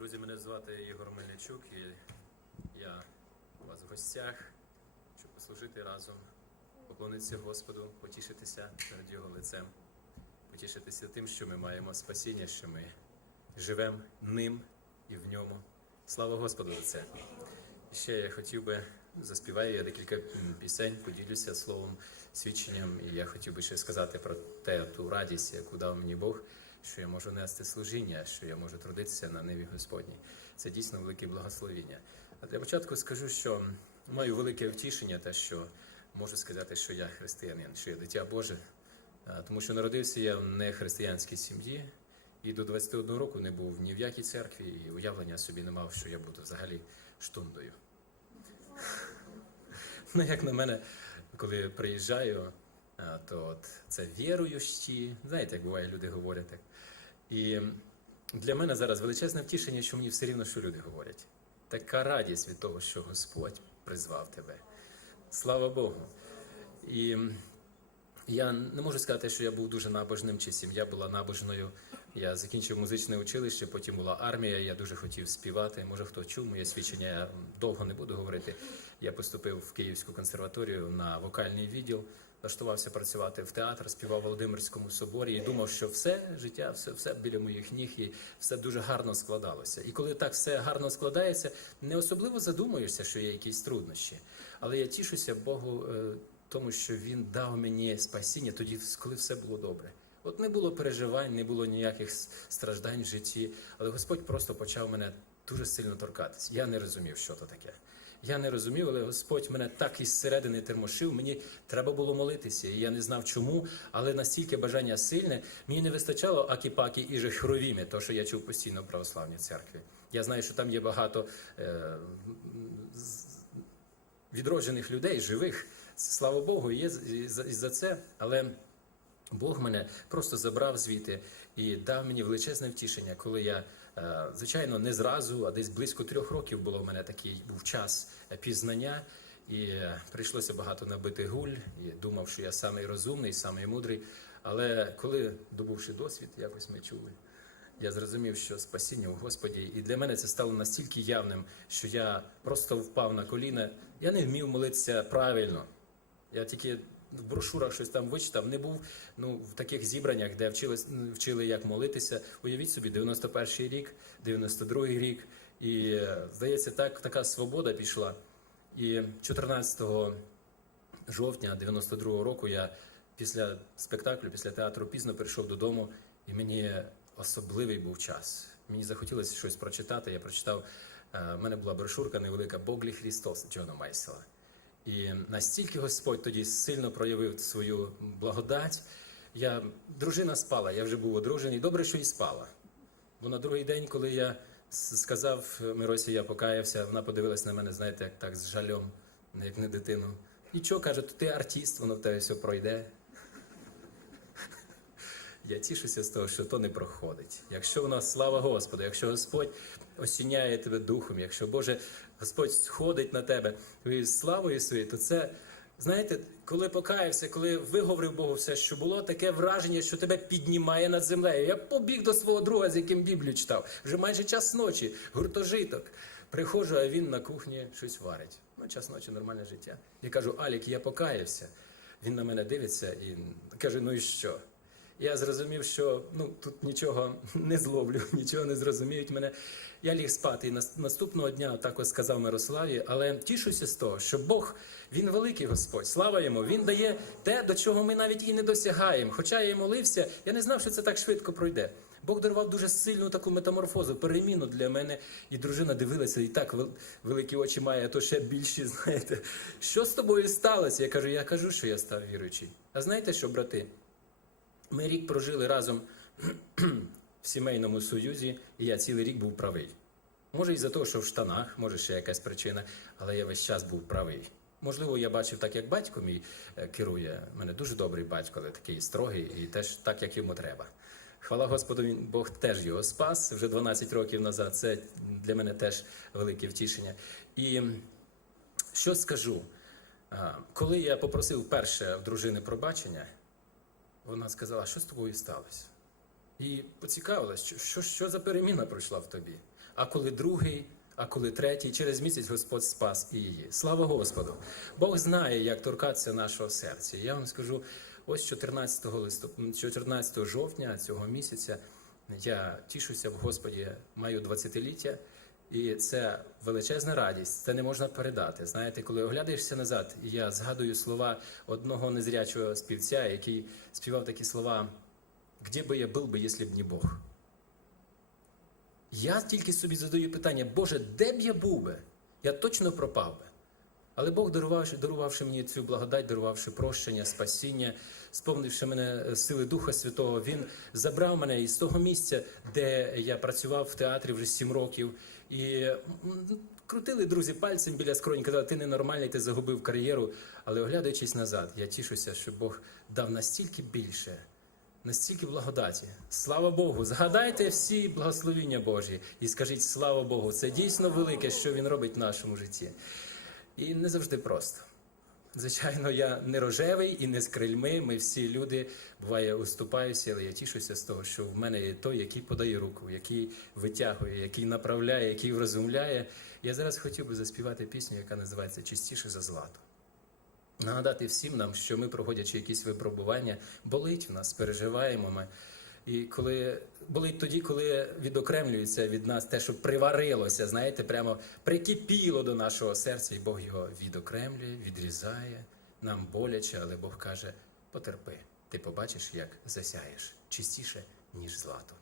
Друзі, мене звати Ігор Мельничук і я у вас в гостях, щоб послужити разом, поклонитися Господу, потішитися перед Його лицем, потішитися тим, що ми маємо спасіння, що ми живемо ним і в ньому. Слава Господу за це! І ще я хотів би заспіваю я декілька пісень, поділюся словом, свідченням, і я хотів би ще сказати про те, ту радість, яку дав мені Бог, що я можу нести служіння, що я можу трудитися на ниві Господній. Це дійсно велике благословіння. А для початку скажу, що маю велике втішення, те, що можу сказати, що я християнин, що я дитя Боже, тому що народився я в нехристиянській сім'ї. І до 21 року не був ні в якій церкві, і уявлення собі не мав, що я буду взагалі штундою. Ну, як на мене, коли приїжджаю, то от це віруючі, знаєте, як буває, люди говорять так. І для мене зараз величезне втішення, що мені все рівно, що люди говорять. Така радість від того, що Господь призвав тебе. Слава Богу. І я не можу сказати, що я був дуже набожним, чи сім'я була набожною. Я закінчив музичне училище, потім була армія. Я дуже хотів співати. Може, хто чув моє свідчення, я довго не буду говорити. Я поступив в Київську консерваторію на вокальний відділ, влаштувався працювати в театр, співав Володимирському соборі і думав, що все життя, все, все біля моїх ніг, і все дуже гарно складалося. І коли так все гарно складається, не особливо задумуєшся, що є якісь труднощі. Але я тішуся Богу. е, тому що він дав мені спасіння тоді, коли все було добре. От не було переживань, не було ніяких страждань в житті, але Господь просто почав мене дуже сильно торкатись. Я не розумів, що то таке. Я не розумів, але Господь мене так із середини термошив. Мені треба було молитися, і я не знав чому, але настільки бажання сильне, мені не вистачало акіпакі і же хровімі, то що я чув постійно в православній церкві. Я знаю, що там є багато е, відроджених людей, живих. Слава Богу, є і за, це. Але Бог мене просто забрав звідти і дав мені величезне втішення, коли я, звичайно, не зразу, а десь близько трьох років було в мене такий був час е, пізнання. І е, прийшлося багато набити гуль, і думав, що я самий розумний, самий мудрий. Але коли добувши досвід, якось ми чули, я зрозумів, що спасіння у Господі, і для мене це стало настільки явним, що я просто впав на коліна. Я не вмів молитися правильно. Я тільки в брошурах щось там вичитав, не був ну, в таких зібраннях, де вчили, вчили, як молитися. Уявіть собі, 91-й рік, 92-й рік. І е, здається, так, така свобода пішла. І 14 жовтня 92-го року я після спектаклю, після театру пізно прийшов додому, і мені особливий був час. Мені захотілося щось прочитати. Я прочитав, е, в мене була брошурка невелика Боглі Христос Джона Майсела. І настільки Господь тоді сильно проявив свою благодать. Я дружина спала, я вже був одружений. Добре, що і спала. Бо на другий день, коли я сказав Миросі, я покаявся, вона подивилась на мене, знаєте, як так з жалем, як не дитину. І чого каже, то ти артист, воно в тебе все пройде. Я тішуся з того, що то не проходить. Якщо воно слава Господу, якщо Господь осіняє тебе духом, якщо Боже Господь сходить на тебе твоєю славою своєю, то це, знаєте, коли покаявся, коли виговорив Богу все, що було, таке враження, що тебе піднімає над землею. Я побіг до свого друга, з яким Біблію читав. Вже майже час ночі, гуртожиток. Приходжу, а він на кухні щось варить. Ну, час ночі, нормальне життя. Я кажу, Алік, я покаявся. Він на мене дивиться і каже: ну і що? Я зрозумів, що ну тут нічого не зловлю, нічого не зрозуміють мене. Я ліг спати і наступного дня так ось сказав Мирославі, але тішуся з того, що Бог він великий Господь. Слава йому! Він дає те, до чого ми навіть і не досягаємо. Хоча я і молився, я не знав, що це так швидко пройде. Бог дарував дуже сильну таку метаморфозу, переміну для мене. І дружина дивилася, і так великі очі має, а то ще більші, знаєте. Що з тобою сталося? Я кажу, я кажу, що я став віруючий. А знаєте що, брати? Ми рік прожили разом в сімейному союзі, і я цілий рік був правий. Може, із-за того, що в штанах, може ще якась причина, але я весь час був правий. Можливо, я бачив так, як батько мій е, керує. У мене дуже добрий батько, але такий строгий, і теж так, як йому треба. Хвала Господу, він Бог теж його спас вже 12 років назад. Це для мене теж велике втішення. І що скажу? Коли я попросив перше в дружини пробачення, вона сказала, що з тобою сталося? І поцікавилась, що, що, що за переміна пройшла в тобі. А коли другий, а коли третій, через місяць Господь спас і її. Слава Господу! Бог знає, як торкатися нашого серця. Я вам скажу, ось 14 листоп... 14 жовтня цього місяця я тішуся в Господі, маю 20-ліття. І це величезна радість, це не можна передати. Знаєте, коли оглядаєшся назад, я згадую слова одного незрячого співця, який співав такі слова: «Где би я був би, якщо б не Бог? Я тільки собі задаю питання, Боже, де б я був би? Я точно пропав би. Але Бог, дарувавши, дарувавши мені цю благодать, дарувавши прощення, спасіння, сповнивши мене е, сили Духа Святого, Він забрав мене із того місця, де я працював в театрі вже сім років. І крутили друзі пальцем біля скроні, казали, ти ненормальний, ти загубив кар'єру. Але оглядаючись назад, я тішуся, що Бог дав настільки більше, настільки благодаті. Слава Богу! Згадайте всі благословіння Божі і скажіть слава Богу! Це дійсно велике, що Він робить в нашому житті. І не завжди просто. Звичайно, я не рожевий і не з крильми. Ми всі люди буває уступаюся, але я тішуся з того, що в мене є той, який подає руку, який витягує, який направляє, який врозумляє. Я зараз хотів би заспівати пісню, яка називається Чистіше за злато. Нагадати всім нам, що ми, проходячи якісь випробування, болить в нас, переживаємо ми. І коли болить тоді, коли відокремлюється від нас те, що приварилося, знаєте, прямо прикипіло до нашого серця, і Бог його відокремлює, відрізає. Нам боляче, але Бог каже: потерпи, ти побачиш, як засяєш чистіше, ніж злато.